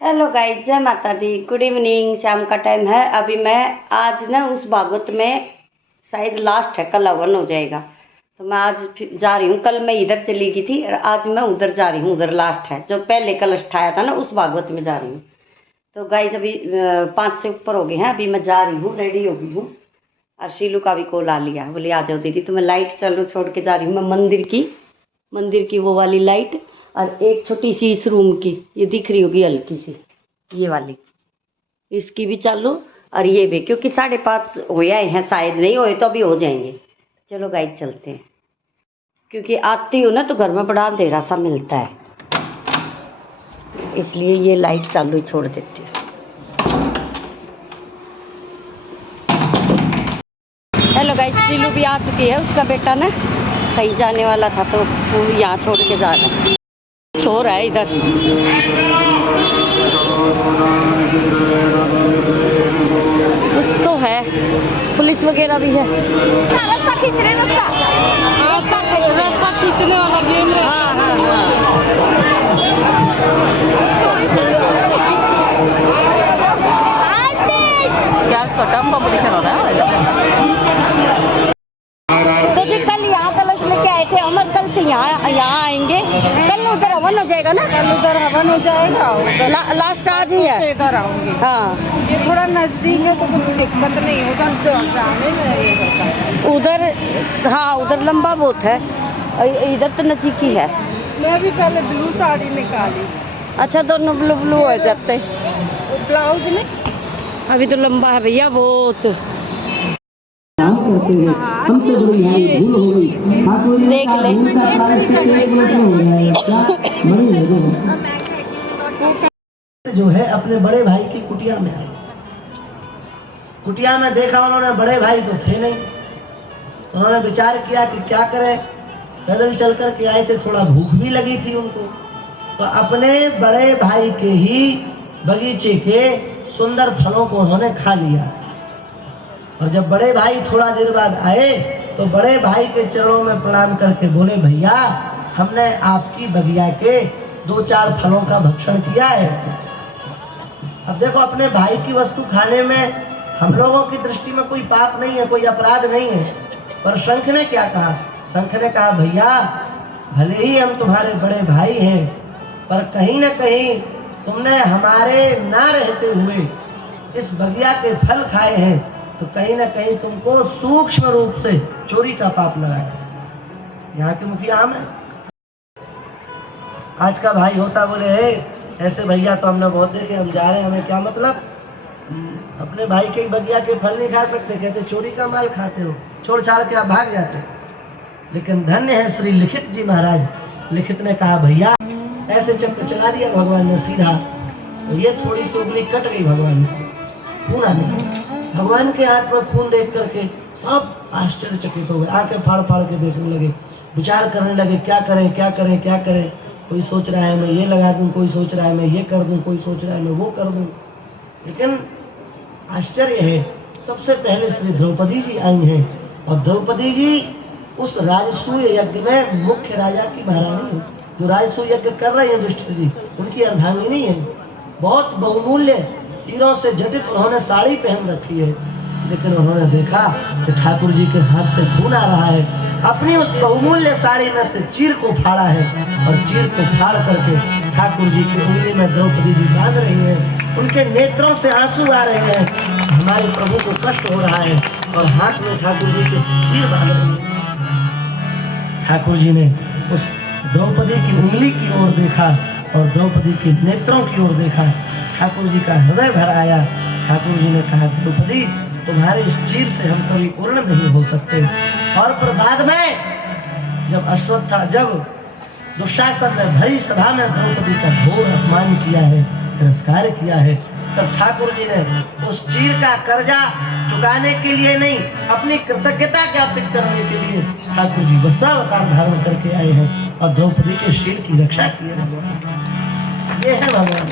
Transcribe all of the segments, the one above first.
Hello guys, जय माता दी। Good evening. शाम का टाइम है। अभी मैं आज ना उस भागवत में शायद लास्ट है, कल हवन हो जाएगा, तो मैं आज फिर जा रही हूँ। कल मैं इधर चली गई थी और आज मैं उधर जा रही हूँ। उधर लास्ट है, जो पहले कलश ठाया था ना, उस भागवत में जा रही हूँ। तो गाइस अभी 5 से ऊपर हो गए हैं। अभी मैं जा रही हूँ, रेडी हो गई हूँ। और शीलू का भी कॉल आ लिया, बोली आ जाओ दीदी। तो मैं लाइट चलो छोड़ के जा रही हूँ। मैं मंदिर की वो वाली लाइट और एक छोटी सी इस रूम की, ये दिख रही होगी हल्की सी, ये वाली, इसकी भी चालू और ये भी, क्योंकि 5:30 हो आए हैं, शायद नहीं होए तो अभी हो जाएंगे। चलो गाइस चलते हैं, क्योंकि आती हूँ ना तो घर में बड़ा अंधेरा सा मिलता है, इसलिए ये लाइट चालू ही छोड़ देती हूँ। हेलो गाइस, शीलू भी आ चुकी है। उसका बेटा ना कहीं जाने वाला था तो वो यहाँ छोड़ के जा रहा है। छोर है इधर। कुछ तो है, पुलिस वगैरह भी है। रास्ता खींच रहे, रास्ता खींचने वाला गेम है। हाँ हाँ क्या छोटा कॉम्पिटिशन हो रहा है। तो जी कल यहाँ कलश लेके आए थे अमर, कल से यहाँ आएंगे। कल उधर हवन हो जाएगा ना? कल उधर हवन हो जाएगा। लास्ट आज ही है। इधर आऊंगी। हाँ, ये थोड़ा नजदीक है तो कुछ दिक्कत नहीं होगा। उधर हाँ, उधर लंबा बहुत है, इधर तो नजीक ही है। मैं भी पहले ब्लू साड़ी निकाली। अच्छा, दोनों ब्लू ब्लू हो जाते। ब्लाउज में अभी तो लंबा है भैया बहुत। हमसे बड़ी है, भूल हो गई। देख ले जो है अपने बड़े भाई की कुटिया में आए। कुटिया में देखा उन्होंने, बड़े भाई तो थे नहीं। उन्होंने विचार किया कि क्या करें। पैदल चल कर के आए थे, थोड़ा भूख भी लगी थी उनको, तो अपने बड़े भाई के ही बगीचे के सुंदर फलों को उन्होंने खा लिया। और जब बड़े भाई थोड़ा देर बाद आए तो बड़े भाई के चरणों में प्रणाम करके बोले, भैया हमने आपकी बगिया के 2-4 फलों का भक्षण किया है। अब देखो, अपने भाई की वस्तु खाने में हम लोगों की दृष्टि में कोई पाप नहीं है, कोई अपराध नहीं है। पर शंख ने क्या कहा? शंख ने कहा, भैया भले ही हम तुम्हारे बड़े भाई हैं, पर कहीं ना कहीं तुमने हमारे ना रहते हुए इस बगिया के फल खाए हैं, तो कहीं ना कहीं तुमको सूक्ष्म रूप से चोरी का पाप लगा है। यहाँ के मुखिया हम है। आज का भाई होता बोले, ऐसे भैया तो हमने बहुत देखे, हम जा रहे हैं, हमें क्या मतलब, अपने भाई के बगिया के फल नहीं खा सकते, कहते चोरी का माल खाते हो, छोड़ छाड़ के आप भाग जाते। लेकिन धन्य है श्री लिखित जी महाराज। लिखित ने कहा, भैया ऐसे चक्कर चला दिया भगवान ने सीधा, तो ये थोड़ी सी उंगली कट गई भगवान ने, खून आ गया। भगवान के हाथ में खून देख करके सब आश्चर्यचकित हो गए, आंखें फाड़ फाड़ के देखने लगे, विचार करने लगे, क्या करें क्या करें क्या करें। कोई सोच रहा है मैं ये लगा दूं, कोई सोच रहा है मैं ये कर दूं, कोई सोच रहा है मैं वो कर दूं। लेकिन आश्चर्य है, सबसे पहले श्री द्रौपदी जी आई हैं, और द्रौपदी जी उस राजसूय यज्ञ में मुख्य राजा की महारानी है। जो राजसूय यज्ञ कर रही है दुष्ट जी, उनकी अर्धांगिनी है। बहुत बहुमूल्य हीरों से जटित उन्होंने साड़ी पहन रखी है। लेकिन उन्होंने देखा कि ठाकुर जी के हाथ से खून आ रहा है, अपनी उस बहुमूल्य साड़ी में से चीर को फाड़ा है, और चीर को फाड़ करके ठाकुर जी की उंगली में द्रौपदी जी बांध रही हैं। उनके नेत्रों से आंसू आ रहे हैं, हमारे प्रभु को कष्ट हो रहा है, और हाथ में ठाकुर जी के चीर बांध रही है। ठाकुर जी ने उस द्रौपदी की उंगली की ओर देखा और द्रौपदी के नेत्रों की ओर देखा। ठाकुर जी का हृदय भर आया। ठाकुर जी ने कहा, द्रौपदी तुम्हारे इस चीर से हम कभी पूर्ण नहीं हो सकते। और फिर बाद में जब दुशासन ने भरी सभा में द्रौपदी का घोर अपमान किया है, तिरस्कार किया है, तब ठाकुर जी ने उस चीर का कर्जा चुकाने के लिए नहीं, अपनी कृतज्ञता ज्ञापित करने के लिए ठाकुर जी वस्त्रावतार धारण करके आए हैं और द्रौपदी के शील की रक्षा की है। ये है भगवान।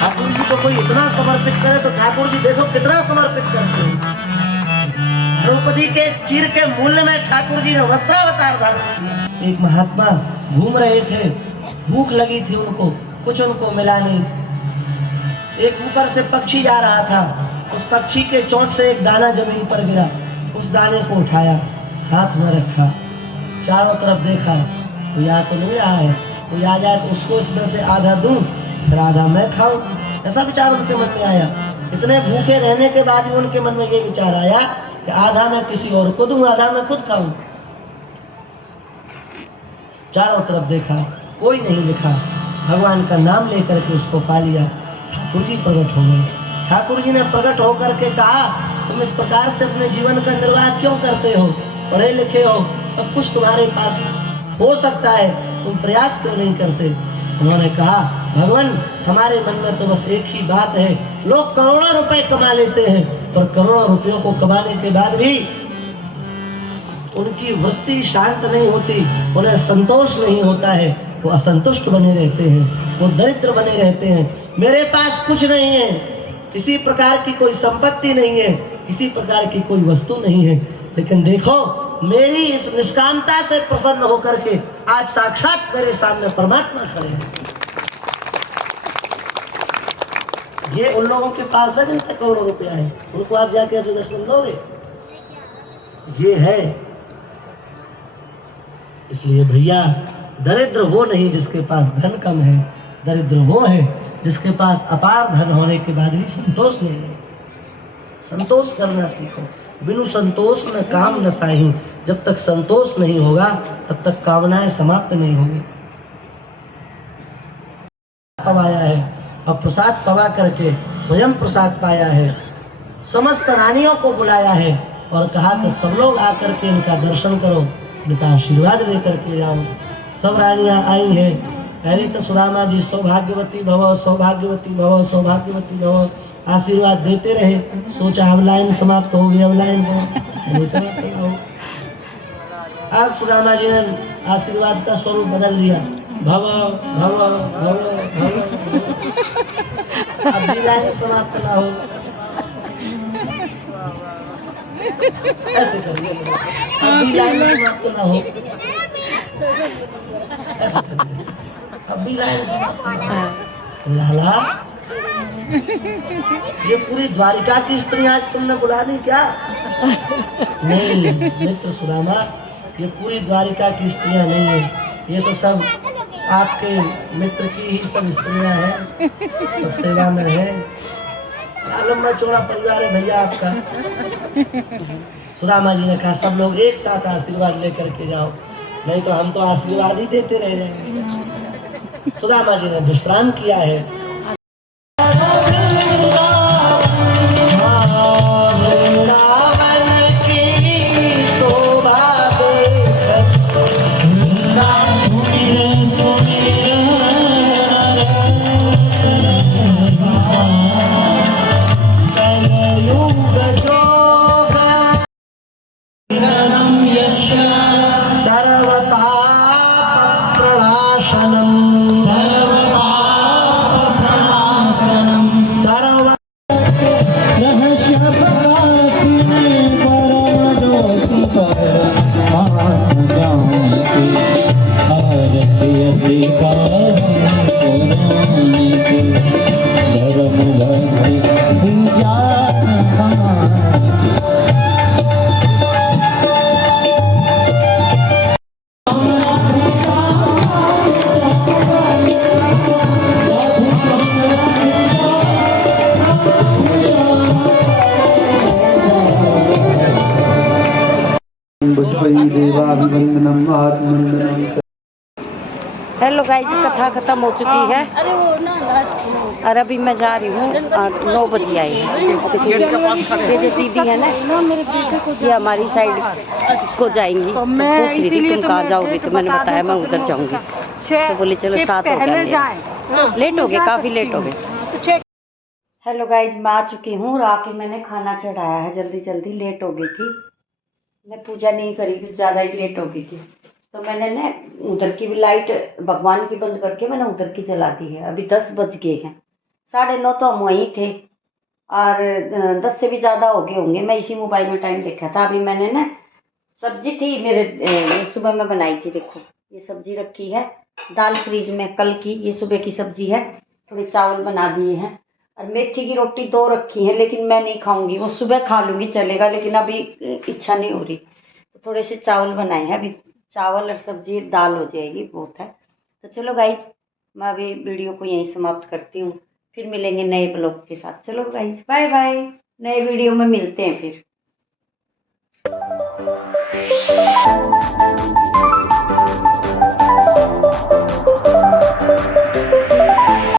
ठाकुर जी को कोई इतना समर्पित करे तो ठाकुर जी देखो कितना समर्पित करते हैं। द्रौपदी के चीर के मूल्य में ठाकुर जी ने वस्त्रावतार धारण किया। एक महात्मा घूम रहे थे, भूख लगी थी उनको, कुछ उनको मिला नहीं। एक ऊपर से पक्षी जा रहा था, उस पक्षी के चोंच से एक दाना जमीन पर गिरा, उस दाने को उठाया, हाथ में रखा, चारों तरफ देखा, कोई आ तो नहीं रहा है, कोई आ जाए तो उसको इसमें से आधा दूं, फिर आधा मैं खाऊं। ऐसा विचार उनके मन में आया। इतने भूखे रहने के बाद भी उनके मन में ये विचार आया कि आधा मैं किसी और को दूं, आधा मैं खुद खाऊं। चारों तरफ देखा, कोई नहीं दिखा, भगवान का नाम लेकर के उसको पा लिया। ठाकुर जी प्रकट हो गए। ठाकुर जी ने प्रकट होकर के कहा, तुम इस प्रकार से अपने जीवन का निर्वाह क्यों करते हो? पढ़े लिखे हो, सब कुछ तुम्हारे पास हो सकता है, तुम प्रयास क्यों नहीं करते? उन्होंने कहा, भगवान हमारे मन में तो बस एक ही बात है, लोग करोड़ों रुपए कमा लेते हैं, पर करोड़ों रुपयों को कमाने के बाद भी उनकी वृत्ति शांत नहीं होती, उन्हें संतोष नहीं होता है, वो असंतुष्ट बने रहते हैं, वो दरिद्र बने रहते हैं। मेरे पास कुछ नहीं है, किसी प्रकार की कोई संपत्ति नहीं है, किसी प्रकार की कोई वस्तु नहीं है, लेकिन देखो मेरी इस निष्कामता से प्रसन्न होकर के आज साक्षात मेरे सामने परमात्मा खड़े हैं। ये उन लोगों के पास है जिनके करोड़ों रुपया है, उनको आप जाके ऐसे दर्शन दोगे? ये है। इसलिए भैया, दरिद्र वो नहीं जिसके पास धन कम है, दरिद्र वो है जिसके पास अपार धन होने के बाद भी संतोष नहीं है। संतोष करना सीखो। बिनु संतोष में काम न साही। जब तक संतोष नहीं होगा तब तक कामनाएं समाप्त नहीं होंगी। पवाया है और प्रसाद पवा करके स्वयं प्रसाद पाया है। समस्त रानियों को बुलाया है और कहा कि सब लोग आकर के इनका दर्शन करो, इनका आशीर्वाद लेकर के जाओ। सब रानियां आई हैं। पहले तो सुदामा जी सौभाग्यवती भव, सौभाग्यवती भव, सौभाग्यवती भव आशीर्वाद देते रहे। सोचा अब लाइन समाप्त हो गई, अब लाइन समाप्त हो। अब सुदामा जी ने आशीर्वाद का स्वरूप बदल दिया, भव भव भव भव। अब भी लाइन समाप्त ना हो, ऐसे करिए। अब भी लाइन समाप्त ना हो, ऐसे करिए। अब भी लाइन समाप्त ना हो। लाला, ये पूरी द्वारिका की स्त्री आज तुमने बुला दी क्या? नहीं मित्र सुदामा, ये पूरी द्वारिका की स्त्रियां नहीं है, ये तो सब आपके मित्र की ही सब स्त्रियां हैं, सब सेवा में है। लंबा चौड़ा परिवार है भैया आपका। सुदामा जी ने कहा, सब लोग एक साथ आशीर्वाद लेकर के जाओ, नहीं तो हम तो आशीर्वाद ही देते रह जाएंगे। सुदामा जी ने विश्राम किया है। हेलो गाइस, कथा खत्म हो चुकी है और अभी मैं जा रही हूँ। 9 बजे आई है। ये जो दीदी है ना, ये हमारी साइड को जाएंगी, तो पूछ रही थी तुम कहाँ जाओगी, तो मैंने बताया मैं उधर जाऊंगी। तो बोले चलो साथ हो गए। लेट हो गए, काफ़ी लेट हो गए। हेलो गाइस, मैं आ चुकी हूँ और आके मैंने खाना चढ़ाया है। जल्दी जल्दी लेट हो गई थी, मैं पूजा नहीं करी, कुछ ज़्यादा ही लेट हो गई थी। तो मैंने ना उधर की भी लाइट भगवान की बंद करके मैंने उधर की जला दी है। अभी 10 बज गए हैं, 9:30 तो हम वहीं थे और 10 से भी ज़्यादा हो गए होंगे। मैं इसी मोबाइल में टाइम देखा था। अभी मैंने ना सब्जी थी मेरे, सुबह में बनाई थी, देखो ये सब्जी रखी है, दाल फ्रीज में कल की, ये सुबह की सब्जी है। थोड़े चावल बना दिए हैं और मेथी की रोटी 2 रखी है, लेकिन मैं नहीं खाऊंगी, वो सुबह खा लूँगी चलेगा, लेकिन अभी इच्छा नहीं हो रही। तो थोड़े से चावल बनाए हैं, अभी चावल और सब्जी दाल हो जाएगी, बहुत है। तो चलो गाइज, मैं अभी वीडियो को यहीं समाप्त करती हूँ, फिर मिलेंगे नए ब्लॉग के साथ। चलो गाइज, बाय बाय, नए वीडियो में मिलते हैं फिर।